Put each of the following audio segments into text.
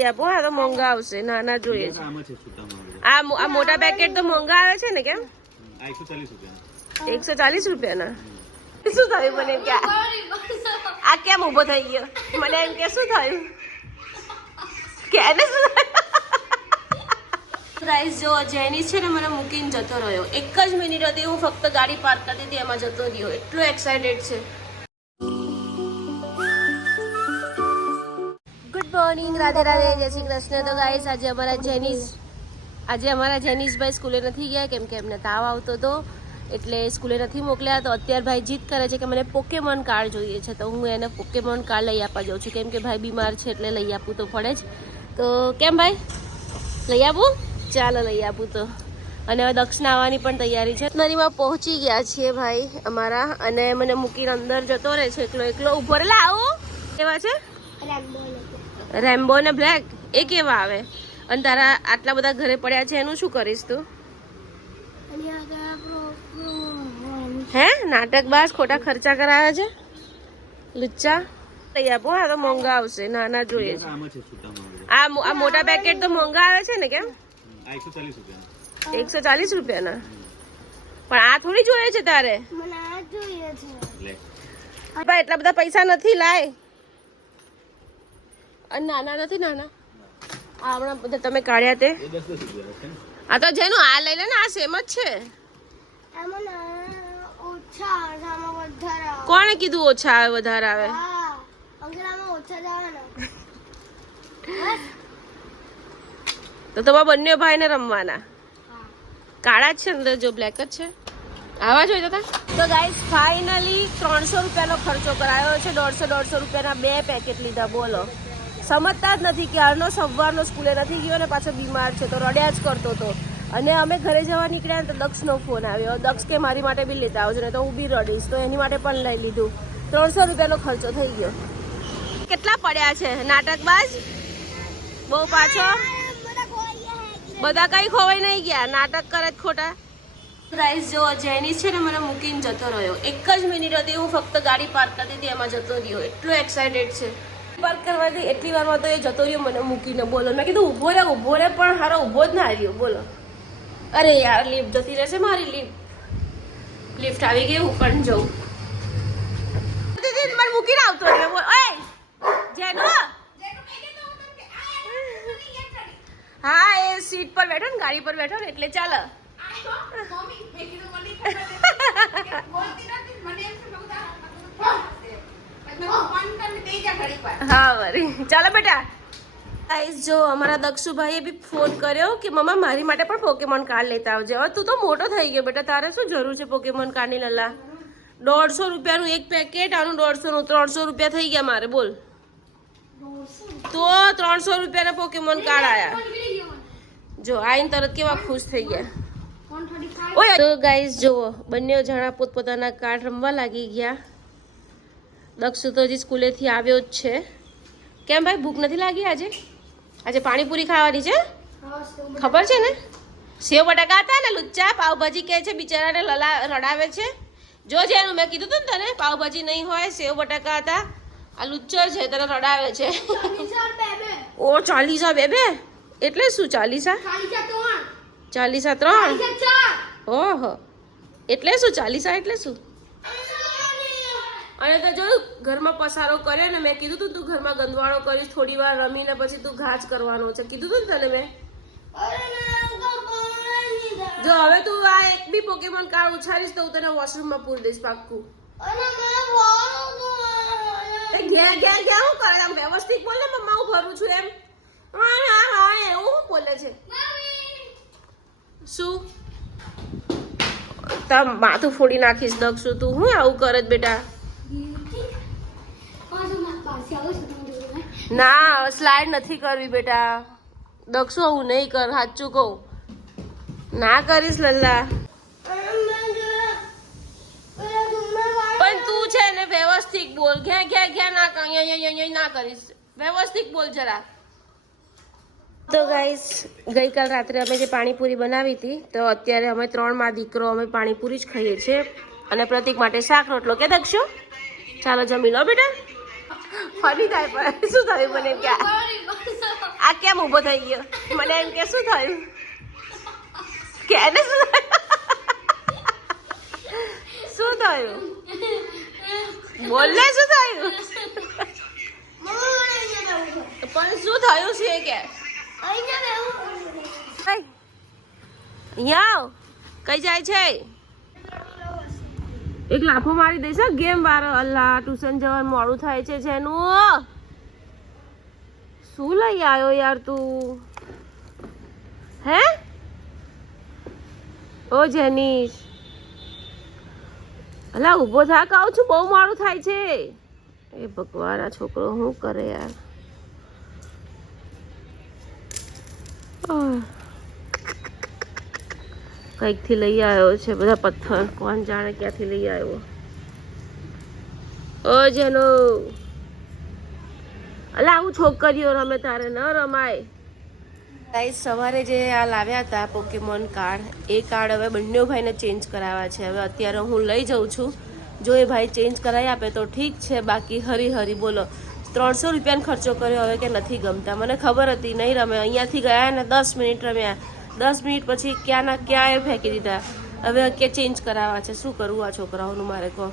લઈ આપો આ તો મોંઘા આવશે. નાના જોઈએ. છે. આ આ મોટા પેકેટ તો મોંઘા આવે છે ને કેમ? એકસો ચાલીસ રૂપિયાના. શું થયું મને કે આ- આ કેમ ઊભો થઈ ગયો? મને એમ કે શું થયું? કે એને શું પ્રાઇસ જો જેની છે ને મને મૂકીને જતો રહ્યો. એક જ મિનિટ હતી હું ફક્ત ગાડી પાર્ક કરતી હતી એમાં જતો રહ્યો. એટલો એક્સાઇટેડ છે. રાધે રાધે, જય શ્રી કૃષ્ણ. તો ગાઈસ આજે અમારા જેનીસ આજે અમારા જેનીશભાઈ સ્કૂલે નથી ગયા, કેમ કે એમને તાવ આવતો હતો. એટલે સ્કૂલે નથી મોકલ્યા. તો અત્યારે ભાઈ જીદ કરે છે કે મને પોકેમોન કાર્ડ જોઈએ છે. તો હું એને પોકેમોન કાર્ડ લઈ આપવા જાઉં છું. કેમ કે ભાઈ બીમાર છે એટલે લઈ આપવું તો પડે જ. તો કેમ ભાઈ? લઈ આપું? ચાલો લઈ આપું તો. અને હવે દક્ષિણા આવવાની પણ તૈયારી છે. નરીમાં પહોંચી ગયા છીએ ભાઈ અમારા. અને મને મૂકીને અંદર જતો રહે છે. એકલો એકલો. ઊભો રહે આવો કેવા છે? રેમ્બો ને બ્લેક એ કેવા આવે? અને તારા આટલા બધા ઘરે પડ્યા છે એનું શું કરીશ તું? હે? નાટક બાસ ખોટા ખર્ચા કરાયા છે? લુચ્ચા? લઈ આપો હા તો મોંઘા આવશે. નાના જોઈએ છે. આ આ મોટા પેકેટ તો મોંઘા આવે છે ને કેમ? એકસો ચાલીસ રૂપિયાના. પણ આ થોડી જોઈએ છે તારે? એટલા બધા પૈસા નથી લાય. અને નાના નથી નાના? આ હમણાં બધા તમે કાઢ્યા તે? આ તો જેનું આ લઈ લે ને આ સેમ જ છે. કોણે કીધું ઓછા આવે વધારે આવે? તો તમારા બંને ભાઈને રમવાના? કાળા જ છે અંદર જો બ્લેક જ છે. આવા જોઈએ હતા તો ગાઈસ ફાઇનલી ત્રણસો રૂપિયાનો ખર્ચો કરાયો છે. દોઢસો દોઢસો રૂપિયાના બે પેકેટ લીધા બોલો. સમજતા જ નથી કે આનો સવારનો સ્કૂલે નથી ગયો ને પાછો બીમાર છે, તો રડ્યા જ કરતો હતો અને અમે ઘરે જવા નીકળ્યા તો દક્ષનો ફોન આવ્યો, દક્ષ કે મારી માટે બી લેતા આવજો ને તો હું બી રડીશ. તો એની માટે પણ લઈ લીધું. ત્રણસો રૂપિયાનો ખર્ચો થઈ ગયો. કેટલા પડ્યા છે? નાટકબાજ? બહુ પાછો? બધા કઈ ખોવાઈ નહીં ગયા? નાટક કરે જ ખોટા. પ્રાઇસ જો જેની છે ને, મને મૂકીને જતો રહ્યો. એક જ મિનિટ હતી, હું ફક્ત ગાડી પાર્ક કરતી હતી, એમાં જતો રહ્યો. એટલો એક્સાઇટેડ છે. પાર્ક કરવાથી એટલી વારમાં તો એ જતો રહ્યો મને મૂકીને બોલો. મેં કીધું ઊભો રહે ઊભો રહે પણ હારો ઊભો જ ના આવ્યો બોલો. અરે યાર લિફ્ટ જતી રહેશે મારી લિફ્ટ લિફ્ટ આવી ગઈ હું પણ જઉં મને મૂકીને આવતો રહ્યો. બોલ. ઓય જેનો. હા એ સીટ પર બેઠો ને ગાડી પર બેઠો ને એટલે ચાલે. હા, વરી. ચાલો બેટા. ગાઈસ જો અમારા દક્ષુભાઈએ બી ફોન કર્યો કે, મમ્મા, મારી માટે પણ પોકેમોન કાર્ડ લેતા આવજે. હવે તું તો મોટો થઈ ગયો બેટા. તારે શું જરૂર છે પોકેમોન કાર્ડની લલા દોઢસો રૂપિયાનું એક પેકેટ, આનું દોઢસોનું, ત્રણસો રૂપિયા થઈ ગયા મારે. બોલ. તો ત્રણસો રૂપિયાના પોકેમોન કાર્ડ આયા. જો, આઈને તરત કેવા ખુશ થઈ ગયા. ઓય, તો ગાઈસ જુઓ, બંને જણા પોતપોતાના કાર્ડ રમવા લાગી ગયા. દક્ષુ તો હજી સ્કૂલેથી આવ્યો જ છે. કેમ ભાઈ ભૂખ નથી લાગી આજે? આજે પાણીપુરી ખાવાની છે? ખબર છે ને? સેવ બટાકા હતા ને લુચ્ચા પાવભાજી કહે છે બિચારાને લલા રડાવે છે. જો છે એનું મેં કીધું હતું ને તને પાવભાજી નહીં હોય સેવ બટાકા હતા. આ લુચ્ચો છે તને રડાવે છે. ઓ ચાલીસા બે બે? એટલે શું ચાલીસા? ચાલીસા ત્રણ. ઓહો. એટલે શું ચાલીસા એટલે શું? અને તો જો ઘરમાં પસારો કરે ને મેં કીધું તું તું ઘરમાં ગંદવાળો કરીશ થોડી વાર રમીને પછી તું ઘાસ કરવાનો છે. કીધું તું ને તને મેં? જો હવે તું આ એક બી પોકેમોન કાર્ડ ઉછાળીશ તો હું તને વોશરૂમમાં પૂરી દઈશ પાક્કું. ઘેર ઘેર ઘેર હું કરે? આમ વ્યવસ્થિત બોલે મમ્મા હું ભરું છું એમ. હા હા હા એવું હું બોલે છે? શું? તાર માથું ફોડી નાખીશ દક્ષું તું હું આવું કરે બેટા? ના સ્લાઇડ નથી કરવી બેટા. દક્ષો હું નહીં કર સાચું કહું. ના કરીશ લલ્લા. પણ તું છે ને વ્યવસ્થિત બોલ. ઘે ઘે ઘે ના અહીંયા, અહીંયા, ના કરીશ. વ્યવસ્થિત બોલ જરા. તો ગાઈસ ગઈકાલ રાત્રે અમે જે પાણીપુરી બનાવી હતી તો અત્યારે અમે ત્રણમાં દીકરો અમે પાણીપુરી જ ખાઈએ છીએ. અને પ્રતિક માટે શાક રોટલો. કે દક્ષો ચાલો જમી લો બેટા. ફરી થાય પણ. શું થયું મને કે આ? કેમ ઊભો થઈ ગયો? મને એમ કે શું થયું? કે એને શું થયું? શું થયું? બોલને શું થયું? પણ શું થયું છે કે? અહીંયા આવ. કઈ જાય છે? એક લાફો મારી દઈશ ગેમ વાળો અલ્લા, ટ્યુશન જવાનું મોડું થાય છે જેનું શું લઈ આવ્યો યાર તું? હે? ઓ જેનીશ. અલા ઊભો થા કહું છું? બહુ મોડું થાય છે. એ ભગવાન છોકરો શું કરે યાર. કંઈકથી લઈ આવ્યો છે, બધા પથ્થર. કોણ જાણે ક્યાંથી લઈ આવ્યો. ઓ જેનો અલા છોકરીઓ રમે તારે, ન રમાય. ગાઈસ સવારે જે આ લાવ્યા હતા પોકેમોન કાર્ડ એ કાર્ડ હવે બંને ભાઈને ચેન્જ કરાવ્યા છે. હવે અત્યારે હું લઈ જાઉં છું. જો એ ભાઈ ચેન્જ કરાવી આપે તો ઠીક છે. બાકી હરી હરી બોલો. ત્રણસો રૂપિયાનો ખર્ચો કર્યો હવે કે નથી ગમતા? મને ખબર હતી, નહીં રમે. અહીંયાથી ગયા ને દસ મિનિટ રમ્યા. દસ મિનિટ પછી ક્યાંના ક્યાંય ક્યાં એ ફેંકી દીધા. હવે કે ચેન્જ કરાવવા છે શું કરવું આ છોકરાઓનું મારે કહો.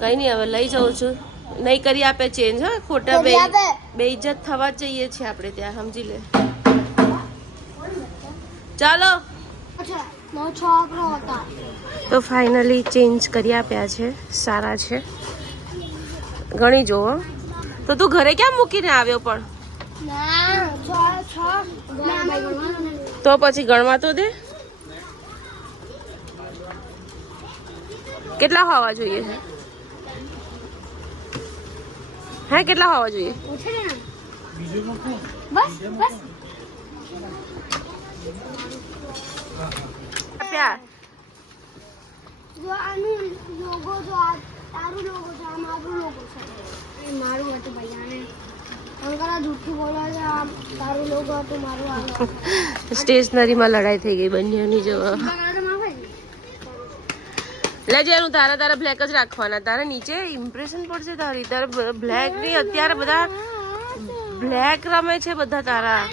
કંઈ નહીં હવે લઈ જાઉં છું. નહીં કરી આપે ચેન્જ હા ખોટા બે બે ઇજ્જત થવા જ જઈએ છીએ આપણે ત્યાં સમજી લે. ચાલો. તો ફાઇનલી ચેન્જ કરી આપ્યા છે સારા છે. ગણી જોવો તો તું ઘરે ક્યાં મૂકીને આવ્યો પણ? તો પછી ગણવા તો દે. કેટલા હોવા જોઈએ હે, કેટલા હોવા જોઈએ? બસ મારું હતું ભાઈ સ્ટેશનરીમાં લડાઈ થઈ ગઈ બંનેની જો લેજે તારા તારા બ્લેક જ રાખવાના. તારા નીચે ઇમ્પ્રેશન પડશે તારી. તારે બ્લેકની અત્યારે બધા બ્લેક રમે છે બધા તારા.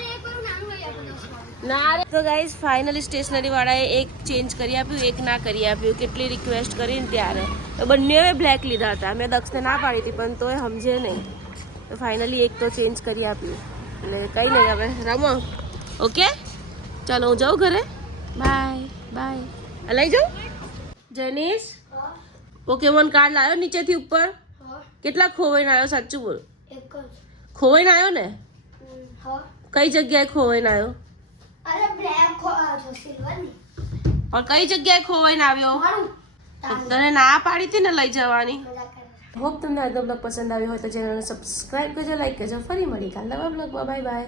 ના. તો ગાઈઝ ફાઇનલી સ્ટેશનરી વાળાએ એક ચેન્જ કરી આપ્યું, એક ના કરી આપ્યું. કેટલી રિક્વેસ્ટ કરીને ત્યારે. તો બંનેએ બ્લેક લીધા હતા. મેં દક્ષને ના પાડી હતી, પણ તોય સમજે નહીં. તો ફાઇનલી એક તો ચેન્જ કરી આપ્યું. એટલે કંઈ નહીં હવે રમો. ઓકે ચાલો હું જાઉં ઘરે? બાય બાય લઈ જાઉં? જેનીસ પોકેમોન કાર્ડ લાવ્યો નીચેથી ઉપર? કેટલા ખોવાઈને આવ્યો સાચું બોલ? ખોવાઈને આવ્યો ને? કઈ જગ્યાએ ખોવાઈને આવ્યો? પણ કઈ જગ્યાએ ખોવાઈને આવ્યો? તને ના પાડી હતી ને લઈ જવાની? હોપ તમને આજનો બ્લોગ પસંદ આવ્યો હોય તો ચેનલને સબસ્ક્રાઇબ કરજો લાઈક કરજો, ફરી મળી કાલ નવા બ્લોગમાં. Bye bye